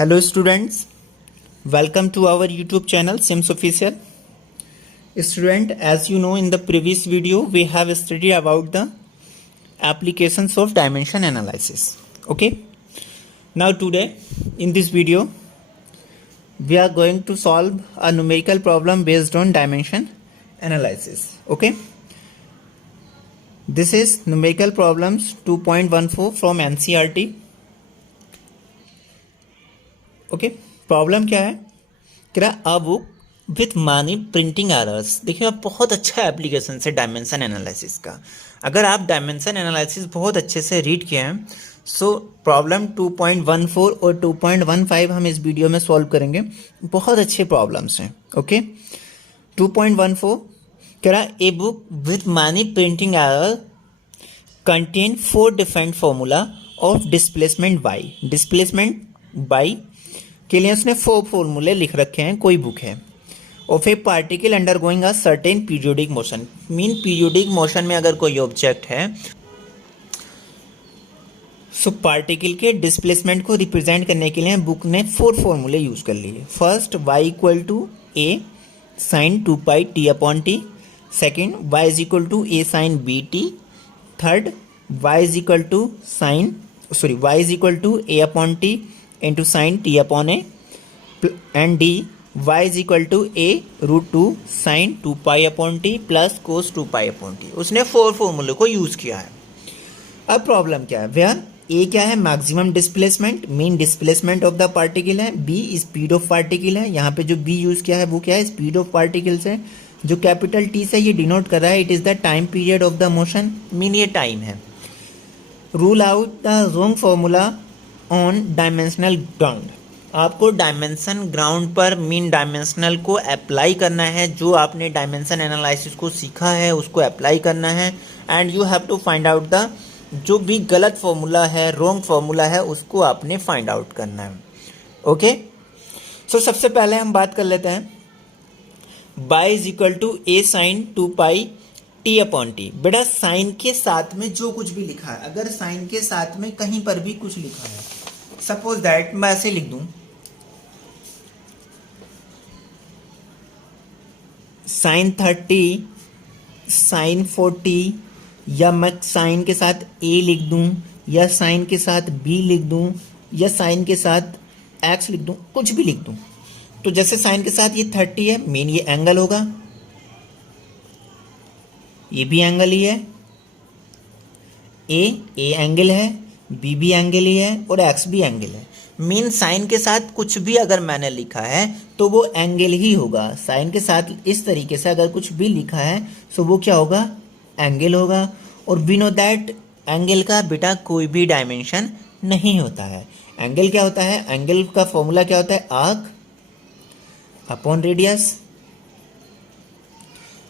Hello students, welcome to our YouTube channel Sims Official. Student, as you know, in the previous video we have studied about the applications of dimension analysis. Okay, now today in this video we are going to solve a numerical problem based on dimension analysis. Okay, this is numerical problems 2.14 from NCERT. Okay problem क्या है कि a book with मानी printing errors. देखिए आप बहुत अच्छा application है dimension analysis का। अगर आप डायमेंशन एनालिसिस बहुत अच्छे से रीड किए हैं सो प्रॉब्लम 2.14 और 2.15 हम इस वीडियो में सॉल्व करेंगे। बहुत अच्छे प्रॉब्लम्स हैं। ओके 2.14 कह रहा ए बुक विथ मानी printing error contain 4 different formula of displacement by. Displacement by के लिए उसने 4 फॉर्मूले लिख रखे हैं। कोई बुक है of A particle undergoing a certain periodic motion. Mean periodic motion में अगर कोई ऑब्जेक्ट है सो पार्टिकल के डिस्प्लेसमेंट को रिप्रेजेंट करने के लिए बुक ने 4 फॉर्मूले यूज कर लिए। First y equal to a sine 2 pi t upon t. Second y is equal to a sine b t. Third y is equal to y is equal to a upon t into sin t upon a and d y is equal to a root 2 sin 2 pi upon t plus cos 2 pi upon t। उसने 4 फॉर्मूले को use किया है। अब problem क्या है, where a क्या है maximum displacement, mean displacement of the particle है। b स्पीड ऑफ पार्टिकल है। यहाँ पे जो b यूज किया है वो क्या है, स्पीड ऑफ पार्टिकल्स है। जो कैपिटल t से ये डिनोट कर रहा है it is the time period of the motion, mean ये टाइम है। Rule out the wrong formula on dimensional ground. आपको डायमेंशन ग्राउंड पर मीन डायमेंशनल को अप्लाई करना है। जो आपने डायमेंशन एनालिसिस को सीखा है उसको अप्लाई करना है and you have to find out the जो भी गलत फॉर्मूला है, रॉन्ग फॉर्मूला है, उसको आपने फाइंड आउट करना है। ओके सो सबसे पहले हम बात कर लेते हैं y is equal to a sine 2 pi T upon t. बेटा साइन के साथ में जो कुछ भी लिखा है, अगर साइन के साथ में कहीं पर भी कुछ लिखा है, सपोज दैट मैं ऐसे लिख दूं साइन 30 साइन 40, या मैं साइन के साथ ए लिख दूं, या साइन के साथ बी लिख दूं, या साइन के साथ एक्स लिख दूं, कुछ भी लिख दूं। तो जैसे साइन के साथ ये 30 है, मीन ये एंगल होगा, ये भी एंगल ही है, ए एंगल है, बी भी एंगल ही है और एक्स भी एंगल है। मीन साइन के साथ कुछ भी अगर मैंने लिखा है तो वो एंगल ही होगा। साइन के साथ इस तरीके से अगर कुछ भी लिखा है तो वो क्या होगा, एंगल होगा। और वी नो दैट एंगल का बेटा कोई भी डायमेंशन नहीं होता है। एंगल क्या होता है, एंगल का फॉर्मूला क्या होता है, आर्क अपॉन रेडियस।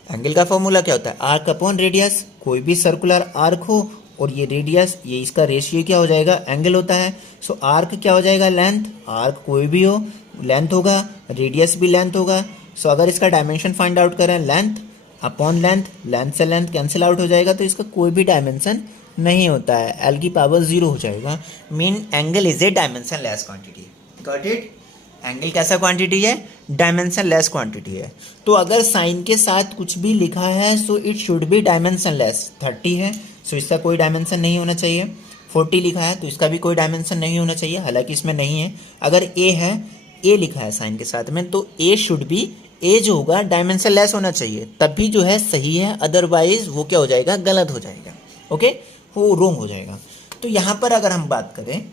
एंगल का फॉर्मूला क्या होता है, आर्क अपॉन रेडियस। कोई भी सर्कुलर आर्क हो और ये रेडियस, ये इसका रेशियो क्या हो जाएगा, एंगल होता है। सो आर्क क्या हो जाएगा, लेंथ। आर्क कोई भी हो लेंथ होगा, रेडियस भी लेंथ होगा। सो अगर इसका डायमेंशन फाइंड आउट करें लेंथ अपॉन लेंथ, लेंथ से लेंथ कैंसिल आउट हो जाएगा तो इसका कोई भी डायमेंशन नहीं होता है। एल की पावर 0 हो जाएगा। Mean angle is a dimension less quantity. Got it. Angle कैसा क्वांटिटी है, डायमेंशन लेस क्वांटिटी है। तो अगर साइन के साथ कुछ भी लिखा है so it should be dimension less. 30 है सो इसका कोई डायमेंशन नहीं होना चाहिए। 40 लिखा है तो इसका भी कोई डायमेंशन नहीं होना चाहिए, हालांकि इसमें नहीं है। अगर ए है, ए लिखा है साइन के साथ में, तो ए शुड बी, ए जो होगा डायमेंशन लेस होना चाहिए, तभी जो है सही है। अदरवाइज वो क्या हो जाएगा, गलत हो जाएगा। ओके वो रोंग हो जाएगा। तो यहाँ पर अगर हम बात करें,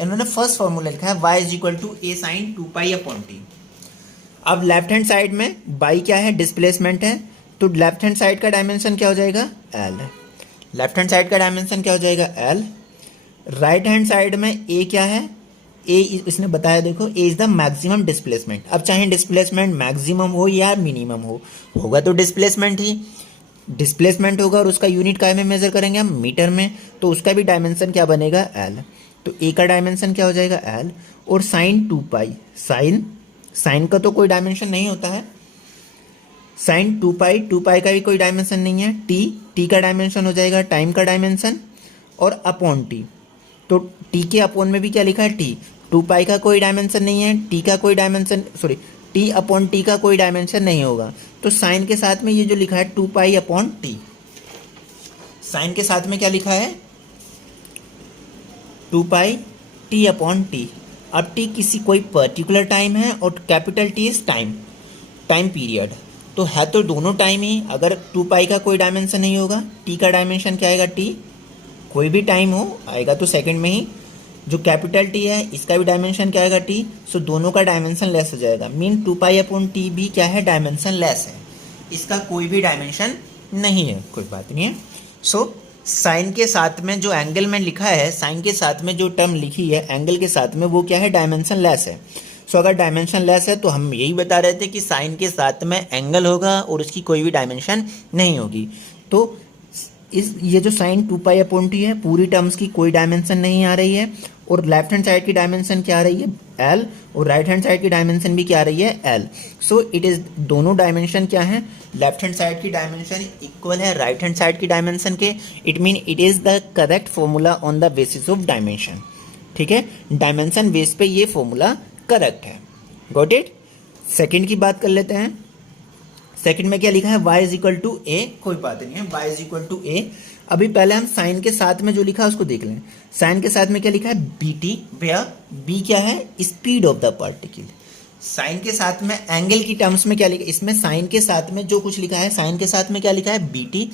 इन्होंने फर्स्ट फॉर्मूला लिखा है y is equal to a sine 2 pi upon t. अब लेफ्ट हैंड साइड में बाई क्या है, डिस्प्लेसमेंट है, तो लेफ्ट हैंड साइड का डायमेंशन क्या हो जाएगा, एल। लेफ्ट हैंड साइड का डायमेंशन क्या हो जाएगा, एल। राइट हैंड साइड में ए क्या है, ए इसने बताया, देखो ए इज द मैक्सिमम डिस्प्लेसमेंट। अब चाहे डिस्प्लेसमेंट मैक्सिमम हो या मिनिमम हो, होगा तो डिस्प्लेसमेंट ही। डिस्प्लेसमेंट होगा और उसका यूनिट काय में मेजर करेंगे हम, मीटर में, तो उसका भी डायमेंशन क्या बनेगा, एल। तो ए का डायमेंशन क्या हो जाएगा, एल। और साइन 2 पाई, साइन का तो कोई डायमेंशन नहीं होता है। साइन 2 पाई का भी कोई डायमेंशन नहीं है। टी का डायमेंशन हो जाएगा टाइम का डायमेंशन, और अपॉन टी। तो टी के अपॉन में भी क्या लिखा है, टी। टू पाई का कोई डायमेंशन नहीं है, टी का कोई dimension, sorry T upon T का कोई डायमेंशन नहीं होगा। तो साइन के साथ में ये जो लिखा है two pi upon T, sine के साथ में क्या लिखा है two pi T upon t. अब टी किसी कोई पर्टिकुलर टाइम है और capital t is time period, तो है तो दोनों टाइम ही। अगर टू पाई का कोई डायमेंशन नहीं होगा, टी का डायमेंशन क्या आएगा, टी कोई भी टाइम हो आएगा तो सेकंड में ही। जो कैपिटल टी है इसका भी डायमेंशन क्या आएगा, टी। सो दोनों का डायमेंशन लेस हो जाएगा, mean two pi upon t भी क्या है, डायमेंशन लेस है, इसका कोई भी डायमेंशन नहीं है, कोई बात नहीं है। सो साइन के साथ में जो एंगल में लिखा है, साइन के साथ में जो टर्म लिखी है एंगल के साथ में, वो क्या है, डायमेंशन लेस है। सो अगर डायमेंशन लेस है तो हम यही बता रहे थे कि साइन के साथ में एंगल होगा और उसकी कोई भी डायमेंशन नहीं होगी। तो ये जो sign two pi upon T है, पूरी टर्म्स की कोई डायमेंशन नहीं आ रही है, और लेफ्ट हैंड साइड की डायमेंशन क्या आ रही है, एल, और राइट हैंड साइड की डायमेंशन भी क्या आ रही है, एल। सो इट इज, दोनों डायमेंशन क्या है, लेफ्ट हैंड साइड की डायमेंशन इक्वल है राइट हैंड साइड की डायमेंशन के। It mean it is the correct formula on the basis of dimension. ठीक है, डायमेंशन बेस पे ये फॉर्मूला करेक्ट है। Got it. सेकंड की बात कर लेते हैं। सेकंड में क्या लिखा है, y इज इक्वल टू ए, कोई बात नहीं है, y इज इक्वल टू ए। अभी पहले हम साइन के साथ में जो लिखा है उसको देख लें। साइन के साथ में क्या लिखा है, बी टी, भैया बी क्या है, speed of the particle. Sine के साथ में एंगल की टर्म्स में क्या लिखा है, इसमें साइन के साथ में जो कुछ लिखा है, साइन के साथ में क्या लिखा है, बी टी,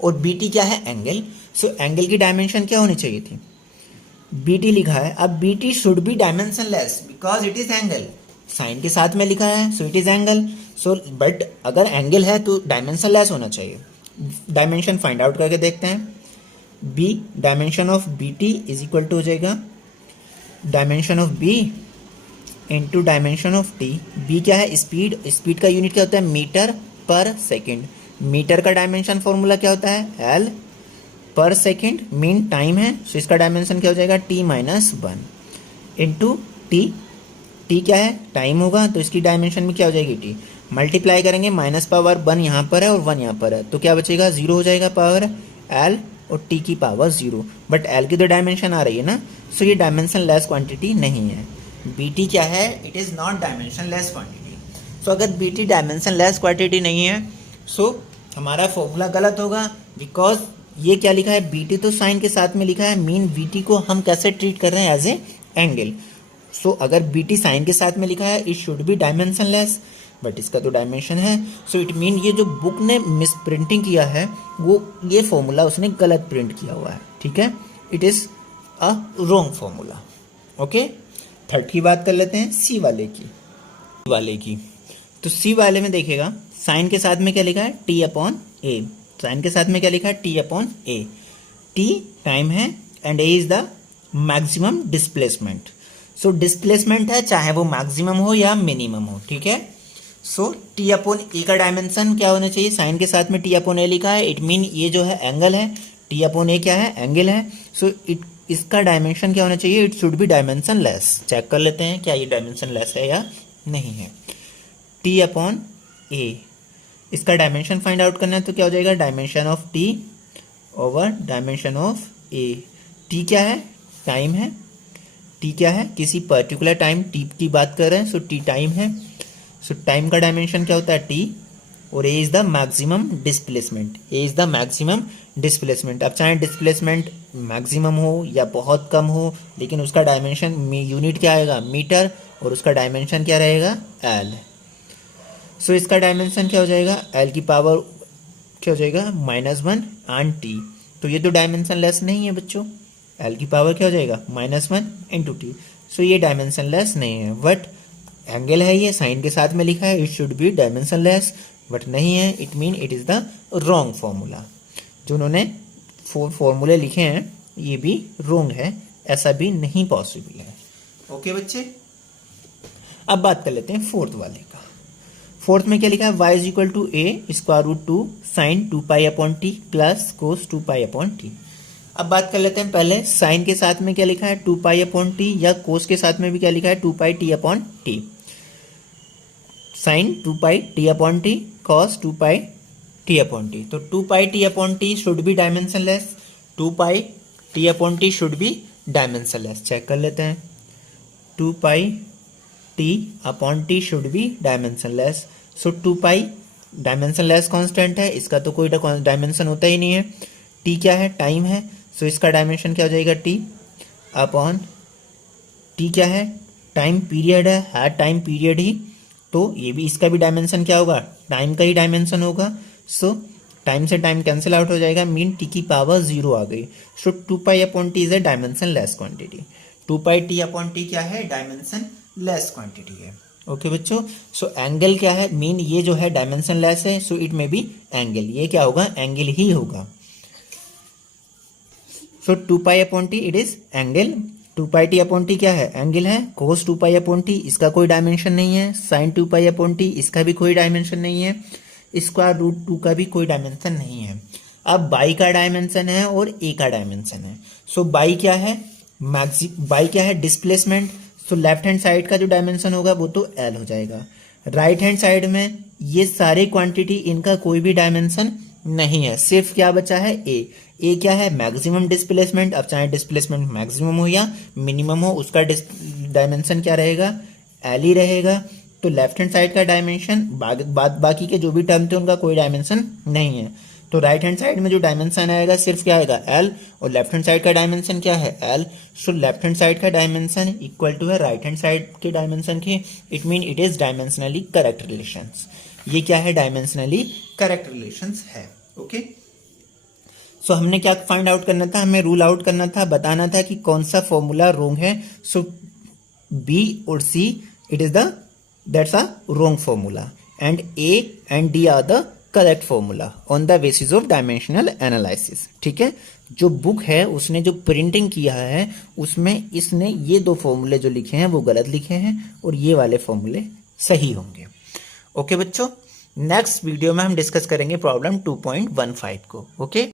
और बी टी क्या है, एंगल। सो एंगल की डायमेंशन क्या होनी चाहिए थी, बी टी लिखा है। अब b t should be dimensionless because it is angle, sine के साथ में लिखा है so it is angle. So but अगर एंगल है तो डायमेंशन लेस होना चाहिए। डायमेंशन फाइंड आउट करके देखते हैं। B, dimension of b t is equal to हो जाएगा dimension of b into dimension of t. B क्या है, स्पीड, स्पीड का यूनिट क्या होता है, मीटर पर सेकेंड। मीटर का डायमेंशन फॉर्मूला क्या होता है, एल, पर सेकेंड मीन टाइम है, सो इसका डायमेंशन क्या हो जाएगा, T minus one into T. T क्या है, टाइम होगा, तो इसकी डायमेंशन में क्या हो जाएगी, टी। मल्टीप्लाई करेंगे, माइनस पावर वन यहाँ पर है और वन यहाँ पर है, तो क्या बचेगा, जीरो हो जाएगा पावर एल, और टी की पावर जीरो। बट एल की तो डायमेंशन आ रही है ना, सो ये डायमेंशन लेस क्वांटिटी नहीं है। बी टी क्या है, it is not dimensionless quantity. So अगर B T dimensionless quantity नहीं है, सो हमारा फॉर्मूला गलत होगा, बिकॉज ये क्या लिखा है, बी टी तो साइन के साथ में लिखा है, मीन बी टी को हम कैसे ट्रीट कर रहे हैं, एज ए एंगल। सो अगर बी टी साइन के साथ में लिखा है, it should be dimension less, but इसका तो डायमेंशन है। सो इट मीन ये जो बुक ने मिस प्रिंटिंग किया है, वो ये फॉर्मूला उसने गलत प्रिंट किया हुआ है। ठीक है, it is a wrong formula. Okay, third की बात कर लेते हैं, सी वाले की। तो सी वाले में देखिएगा, साइन के साथ में क्या लिखा है, टी अपॉन ए। साइन के साथ में क्या लिखा है, टी अपॉन ए। टी टाइम है and A is the maximum displacement. So displacement है, चाहे वो मैक्सिमम हो या मिनिमम हो। ठीक है, सो टी अपॉन ए का डायमेंशन क्या होना चाहिए, साइन के साथ में टी अपॉन ए लिखा है, इट मीन ये जो है एंगल है, टी अपॉन ए क्या है, एंगल है। सो इसका डायमेंशन क्या होना चाहिए, it should be dimensionless. Check कर लेते हैं क्या ये डायमेंशन लेस है या नहीं है। टी अपॉन ए, इसका डायमेंशन फाइंड आउट करना है, तो क्या हो जाएगा, dimension of T over dimension of A. T क्या है, टाइम है, टी क्या है, किसी पर्टिकुलर टाइम टी की बात कर रहे हैं, सो टी टाइम है। सो टाइम का डायमेंशन क्या होता है, टी, और A is the maximum displacement. A is the maximum displacement. अब चाहे डिस्प्लेसमेंट मैक्सिमम हो या बहुत कम हो, लेकिन उसका डायमेंशन यूनिट क्या आएगा, मीटर, और उसका डायमेंशन क्या रहेगा, एल। सो इसका डायमेंशन क्या हो जाएगा, एल की पावर क्या हो जाएगा, माइनस वन एंड टी। तो ये तो डायमेंशन लेस नहीं है बच्चों, एल की पावर क्या हो जाएगा, माइनस वन इंटू टी। सो ये डायमेंशन लेस नहीं है, बट एंगल है, ये साइन के साथ में लिखा है, it should be dimension less, but नहीं है, it mean it is the wrong formula. जो उन्होंने फॉर्मूले लिखे हैं ये भी रॉन्ग है, ऐसा भी नहीं पॉसिबल है। ओके बच्चे, अब बात कर लेते हैं फोर्थ वाले का। फोर्थ में क्या लिखा है, y is equal to a square root two sine two pi upon t plus cos two pi upon t. अब बात कर लेते हैं पहले साइन के साथ में क्या लिखा है, टू पाई अपॉन टी, या कोस के साथ में भी क्या लिखा है, two pi T upon T. Sine two pi T upon T, cos two pi T upon T. तो two pi T upon T should be dimensionless, two pi T upon T should be dimensionless. Check कर लेते हैं, 2 pi t upon t should be dimensionless. So 2 pi dimensionless constant है, इसका तो कोई dimension होता ही नहीं है। t क्या है, टाइम है, सो इसका डायमेंशन क्या हो जाएगा, t अपॉन t क्या है, टाइम पीरियड है टाइम पीरियड ही, तो ये भी इसका भी डायमेंशन क्या होगा, टाइम का ही डायमेंशन होगा। सो टाइम से टाइम कैंसिल आउट हो जाएगा, मीन t की पावर 0 आ गई। सो 2 pi upon T is a dimension less quantity. 2 pi T upon T क्या है, डायमेंशन लेस क्वांटिटी है। ओके बच्चों, सो एंगल क्या है, मीन ये जो है डायमेंशन लेस है, सो इट में बी एंगल, ये क्या होगा, एंगल ही होगा। सो 2 pi upon T it is angle. 2 pi T upon T क्या है, एंगल है। कोस 2 पाई अपॉन टी इसका कोई डायमेंशन नहीं है। साइन 2 पाई अपॉन टी इसका भी कोई डायमेंशन नहीं है। स्क्वायर रूट 2 का भी कोई डायमेंशन नहीं है। अब बाई का डायमेंशन है और ए का डायमेंशन है। सो बाई क्या है, बाई क्या है, displacement. So left hand side का जो डायमेंशन होगा वो तो एल हो जाएगा। राइट हैंड साइड में ये सारे क्वांटिटी, इनका कोई भी डायमेंशन नहीं है, सिर्फ क्या बचा है, ए क्या है, मैक्सिमम डिस्प्लेसमेंट। अब चाहे डिस्प्लेसमेंट मैक्सिमम हो या मिनिमम हो, उसका डायमेंशन क्या रहेगा, एल ही रहेगा। तो लेफ्ट हैंड साइड का डायमेंशन, बाकी के जो भी टर्म थे उनका कोई डायमेंशन नहीं है। तो राइट हैंड साइड में जो डायमेंशन आएगा सिर्फ क्या आएगा, एल, और लेफ्ट हैंड साइड का डायमेंशन क्या है, L. So left hand side का डायमेंशन इक्वल टू है राइट हैंड साइड के डायमेंशन के। It mean it is dimensionally correct relations. ये क्या है, डायमेंशनली करेक्ट रिलेशंस है। ओके, सो हमने क्या फाइंड आउट करना था, हमें रूल आउट करना था, बताना था कि कौन सा फॉर्मूला रोंग है। सो बी और see it is the that's a wrong formula, and A and D R the correct formula on the basis of dimensional analysis. ठीक है, जो बुक है उसने जो प्रिंटिंग किया है उसमें इसने ये दो फॉर्मूले जो लिखे हैं वो गलत लिखे हैं और ये वाले फॉर्मूले सही होंगे। ओके बच्चों, नेक्स्ट वीडियो में हम डिस्कस करेंगे प्रॉब्लम 2.15 को। ओके।